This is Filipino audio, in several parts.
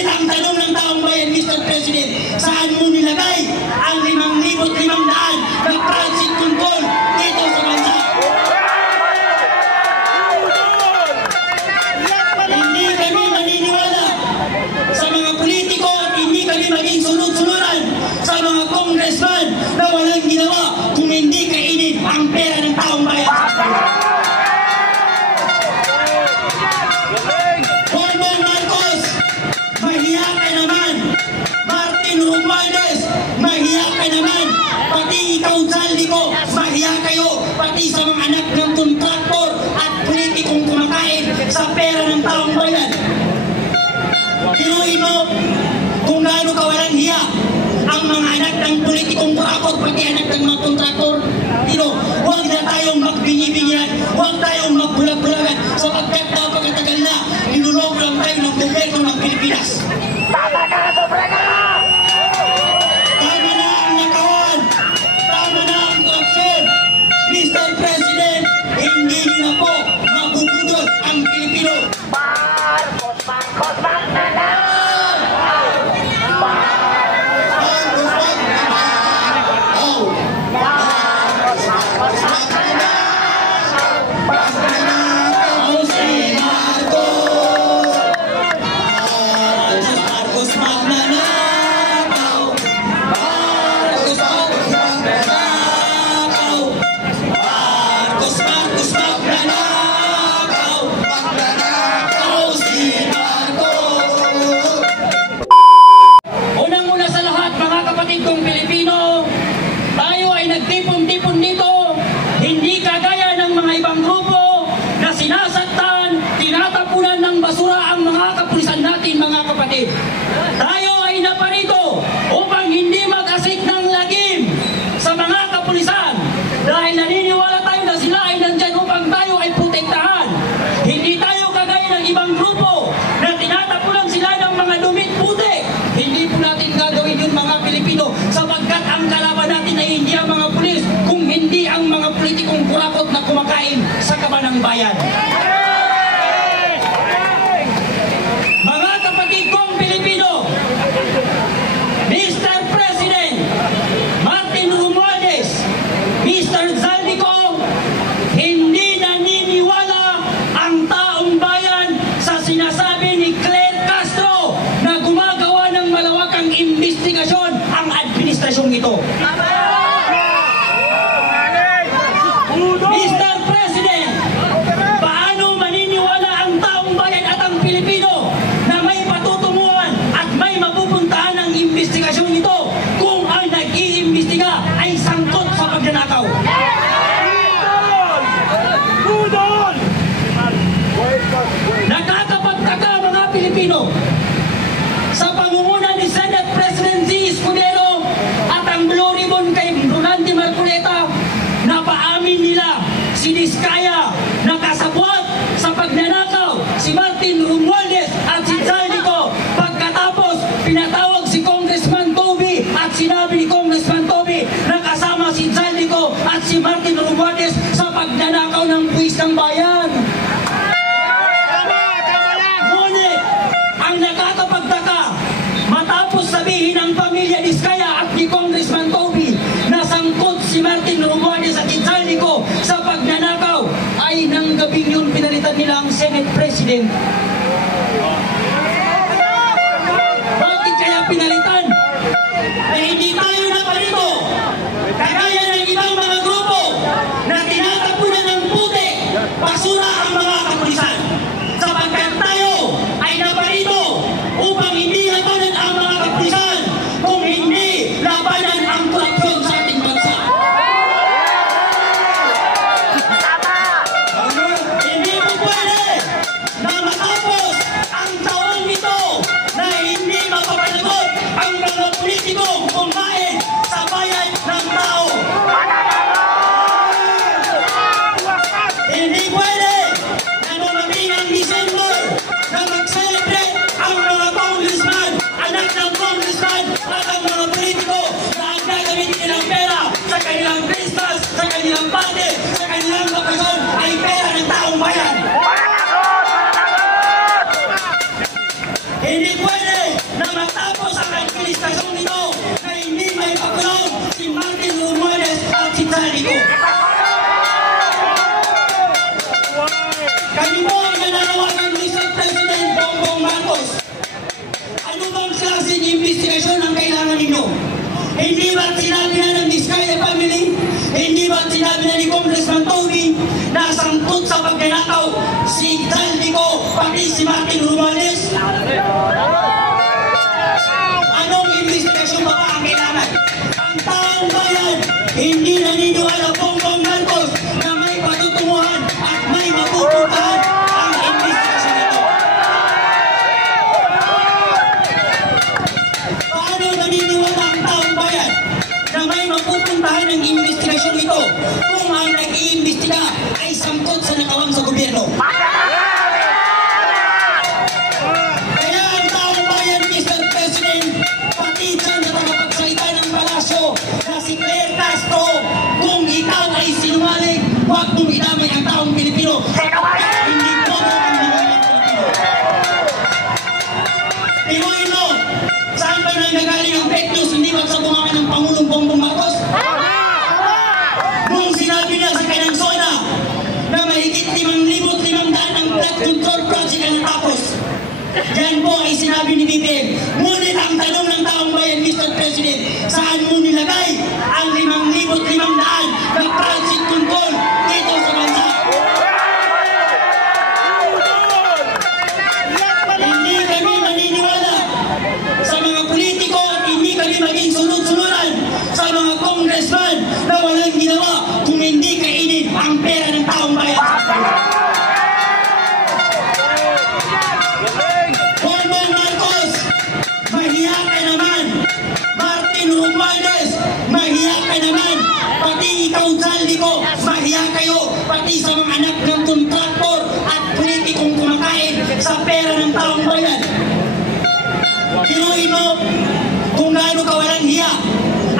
Ngunit ang tanong ng taong bayan, Mr. President, saan mo nilagay ang 5,500 na transit control dito sa bansa? Hindi kami maniniwala sa mga politiko at hindi kami maging sunod-sunuran sa mga congressman na walang ginawa kung hindi kainin ang pera ng taong bayan. Bongbong Marcos, mahiya ka naman. Martin Romualdez, mahiya ka naman. Pati ikaw, Zaldico, mahiya kayo. Pati sa mga anak ng kontraktor at politikong kumakain sa pera ng taong bayan. Pinuhin mo kung gaano kawalang hiya ang mga anak ng politikong kurakot, pati anak ng mga kontraktor. Huwag na tayong magbingi-bingihan, huwag tayong magbulag-bulagan sapagkat napakatagal na nilulog lang tayo ng gobyerno ng Pilipinas. Tama na! Sobra na! Tama na ang nakawan! Tama na ang korupsyon! Mr. President, hindi nyo na po mabubudot ang Pilipino! Marcos! Marcos! Magnanakaw! Tayo ay naparito upang hindi mag-asik ng lagim sa mga kapulisan dahil naniniwala tayo na sila ay nandyan upang tayo ay protektahan. Hindi tayo kagaya ng ibang grupo na tinatapunan sila ng mga dumit puti. Hindi po natin gagawin yun mga Pilipino sapagkat ang kalaban natin ay hindi ang mga pulis kung hindi ang mga politikong kurakot na kumakain sa kaban ng bayan. Mr. President, Martin Romualdez, Mr. Zaldico, hindi naniniwala ang taong bayan sa sinasabi ni Claire Castro na gumagawa ng malawakang investigasyon ang administrasyong ito. Mr. President, paano maniniwala ang taong bayan at ang Pilipino na may patutunguhan at may mapupuntahan ang investigasyon ito kung ang nag-iimbestiga ay sangkot sa pagnanakaw? Nakakapagtaka mga Pilipino sa pangunguna ni Senate President Z. Escudero at ang Blue Ribbon kay Ronaldo Marcoleta na paamin nila si Diskaya na kasabwat sa pagnanakaw si Martin Romualdez at si Zaldico pagkatapos pinatawag si Congressman Toby at sinabi ni Congressman Toby na kasama si Zaldico at si Martin Romualdez sa pagnanakaw ng buwis ng bayan. Ngunit ang nakakapagtaka matapos sabihin ng pamilya Diskaya at ni Congressman Toby na sangkot si Martin Romualdez at si Zaldico sa pagnanakaw ay nang gabing yun pinalitan nila ang Senate President. Bakit kaya pinalitan? Eh hindi tayo naparito kagaya ng ibang mga grupo na tinatapunan ng puti, basura ang mga kapulisan. Sapagkat tayo ay naparito upang hindi labanan ang mga kapulisan kung hindi labanan ang korupsyon sa ating bansa. Hindi po pwede na matapos ang taong ito na hindi mapapanagot ang mga politikong kumain sa bayan ng tao. Hindi pwede na dumating ang December na mag-celebrate ang mga congressman, anak ng congressman at ang mga politiko na ang gagamitin nilang pera sa kanilang Christmas, sa kanilang party, sa kanilang bakasyon ay pera ng taong bayan. Hindi pwede na matapos ang administrasyon nito na hindi may pakulong si Martin Romualdez at si Saldico. Kami po ay nananawagan Mr. President Bongbong Marcos. Ano bang klaseng investigasyon ang kailangan ninyo? Hindi ba sinabi na ng Vizcaya family? Hindi ba sinabi na ni Congressman Toby na sangkot sa pagnanakaw si Saldico pati si Martin Romualdez? Anong investigasyon pa ang kailangan? Ang taong bayan hindi naniniwala Bongbong Marcos na may patutunguhan at may mapupuntahan ang investigasyon nito. Paano naniniwala ang taong bayan na may mapupuntahan ang investigasyon ito kung ang nag-iimbestiga ay sangkot sa nakawang sa gobyerno? Kaya ang taong bayan, Mr. President, pati dyan na tagapagsalita ng palasyo na si Claire Castro, kung ikaw ay sinungaling, huwag mong idamay ang taong Pilipino. Hindi po ang mga Pilipino. Pinuhin mo, saan ba nanggagaling ang fake news? Hindi ba sa bungakan ng Pangulong Bongbong Marcos? Nung sinabi niya sa kanyang zona na mahigit 5,500 ang flood control project ang natapos. Yan po ay sinabi ni BBM. Ngunit ang tanong ng taong bayan, Mr. President, saan mo nilagay ang 5,500 na project control dito sa bansa? Hindi kami maniniwala sa mga politiko at hindi kami maging sunod-sunuran sa mga congressman na walang ginawa kung hindi kainin ang pera ng taong bayan. Bongbong Marcos, mahiya ka naman. Martin Romualdez, mahiya ka naman. Pati ikaw, Saldico, mahiya kayo. Pati sa mga anak ng kontraktor at politikong kumakain sa pera ng taong bayan. Pinuhin mo kung gaano ka walang hiya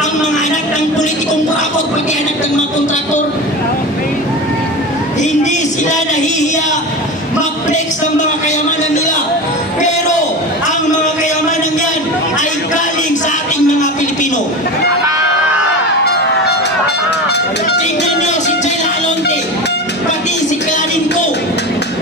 ang mga anak ng politikong kurakot, pati anak ng mga kontraktor. Hindi sila nahihiya mag-flex ng mga kayamanan nila. Pero ang mga kayamanan yan ay galing sa ating mga Pilipino. Tingnan niyo si Jela Alonte, pati si Clarin Co,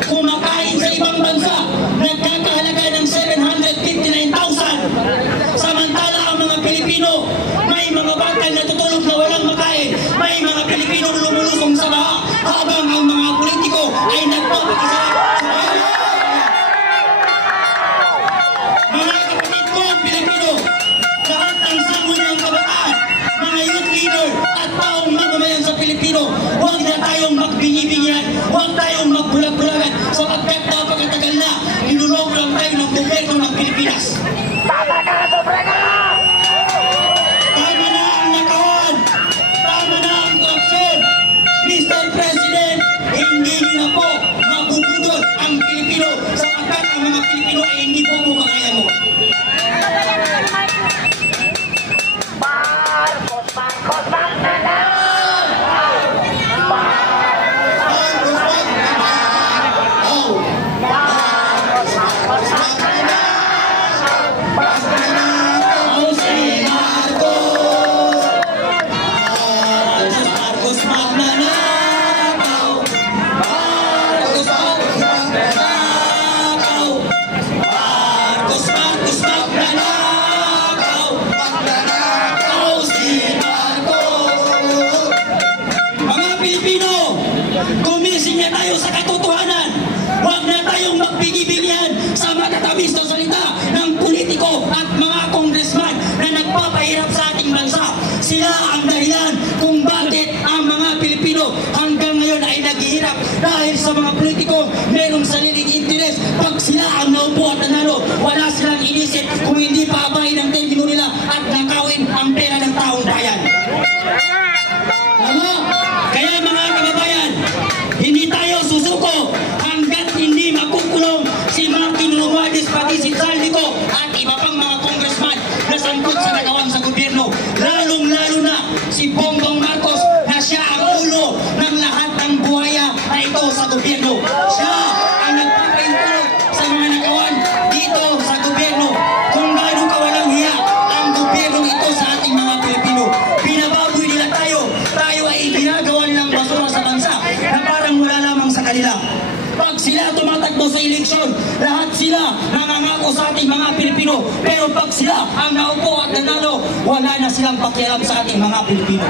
kumakain sa ibang bansa, nagkakahalaga ng 759,000. Samantala ang mga Pilipino, may mga bakal na tutulog na walang makain, may mga Pilipino lumulusong sa baha, habang ang mga politiko ay nagpapakasarap sa bahay. Mga kapatid ko ang Pilipino, lahat ng sabon ng kabataan, mga youth leader at taong mamamayan sa Pilipino, huwag na tayong magbingi-bingihan, huwag tayong magbulag-bulagan sapagkat napakatagal na nilulog lang tayo ng gobyerno ng Pilipinas. Tama na, sobra na! Tama na ang nakawan! Tama na ang korupsyon! Mr. President, hindi nyo na po mabubudol ang Pilipino sapagkat ang mga Pilipino ay hindi po kaya mo. Marcos, Marcos, Magnanakaw! Gumising na tayo sa katotohanan. Huwag na tayong magbigi-bilihan sa matatamis na salita ng politiko at mga congressman na nagpapahirap sa ating bansa. Sila ang dahilan kung bakit ang mga Pilipino hanggang ngayon ay naghihirap dahil sa mga politiko merong sariling interes. Pag sila ang naupo at nanalo, wala silang inisip kung hindi pabahin ang termino nila at nakawin ang pera ng taong bayan. Kaya mga kababayan, hindi tayo susuko hanggat hindi makukulong si Martin Romualdez pati si Saldico at iba pang mga congressman na sangkot sa nagawang sa gobyerno. Lalong-lalo na si Bongbong Marcos na siya ang ulo ng lahat ng buhaya na ito sa gobyerno. Siya ang nagpapahintulot sa mga nagawan dito sa gobyerno. Kung tumakbo sa eleksyon. Lahat sila nangangako sa ating mga Pilipino. Pero pag sila ang naupo at nanalo, wala na silang pakialam sa ating mga Pilipino.